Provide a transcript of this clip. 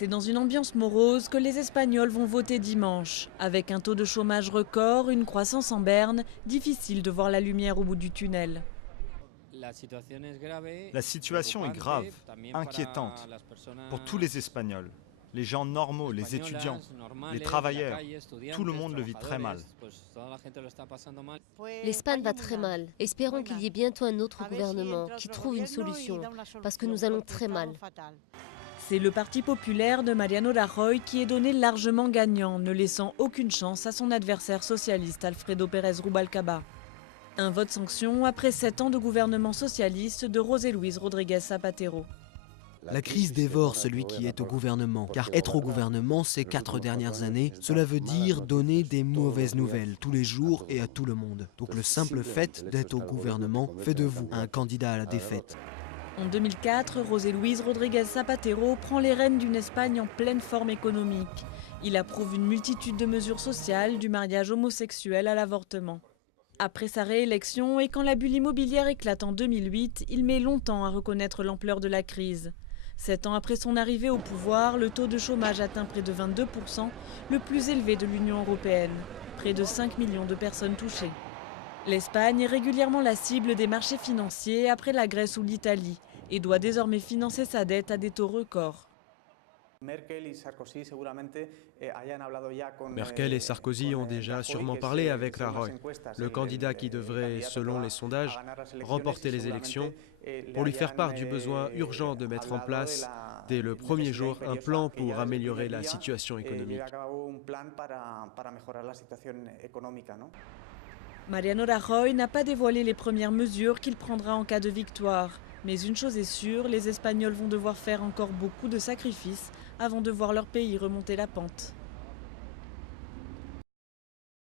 C'est dans une ambiance morose que les Espagnols vont voter dimanche. Avec un taux de chômage record, une croissance en berne, difficile de voir la lumière au bout du tunnel. La situation est grave, inquiétante pour tous les Espagnols, les gens normaux, les étudiants, les travailleurs. Tout le monde le vit très mal. L'Espagne va très mal. Espérons qu'il y ait bientôt un autre gouvernement qui trouve une solution, parce que nous allons très mal. C'est le Parti populaire de Mariano Rajoy qui est donné largement gagnant, ne laissant aucune chance à son adversaire socialiste Alfredo Pérez Rubalcaba. Un vote sanction après 7 ans de gouvernement socialiste de José Luis Rodríguez Zapatero. La crise dévore celui qui est au gouvernement, car être au gouvernement ces 4 dernières années, cela veut dire donner des mauvaises nouvelles tous les jours et à tout le monde. Donc le simple fait d'être au gouvernement fait de vous un candidat à la défaite. En 2004, José Luis Rodríguez Zapatero prend les rênes d'une Espagne en pleine forme économique. Il approuve une multitude de mesures sociales, du mariage homosexuel à l'avortement. Après sa réélection et quand la bulle immobilière éclate en 2008, il met longtemps à reconnaître l'ampleur de la crise. 7 ans après son arrivée au pouvoir, le taux de chômage atteint près de 22%, le plus élevé de l'Union européenne. Près de 5 millions de personnes touchées. L'Espagne est régulièrement la cible des marchés financiers après la Grèce ou l'Italie et doit désormais financer sa dette à des taux records. Merkel et Sarkozy ont déjà sûrement parlé avec Rajoy, le candidat qui devrait, selon les sondages, remporter les élections, pour lui faire part du besoin urgent de mettre en place, dès le premier jour, un plan pour améliorer la situation économique. Mariano Rajoy n'a pas dévoilé les premières mesures qu'il prendra en cas de victoire. Mais une chose est sûre, les Espagnols vont devoir faire encore beaucoup de sacrifices avant de voir leur pays remonter la pente.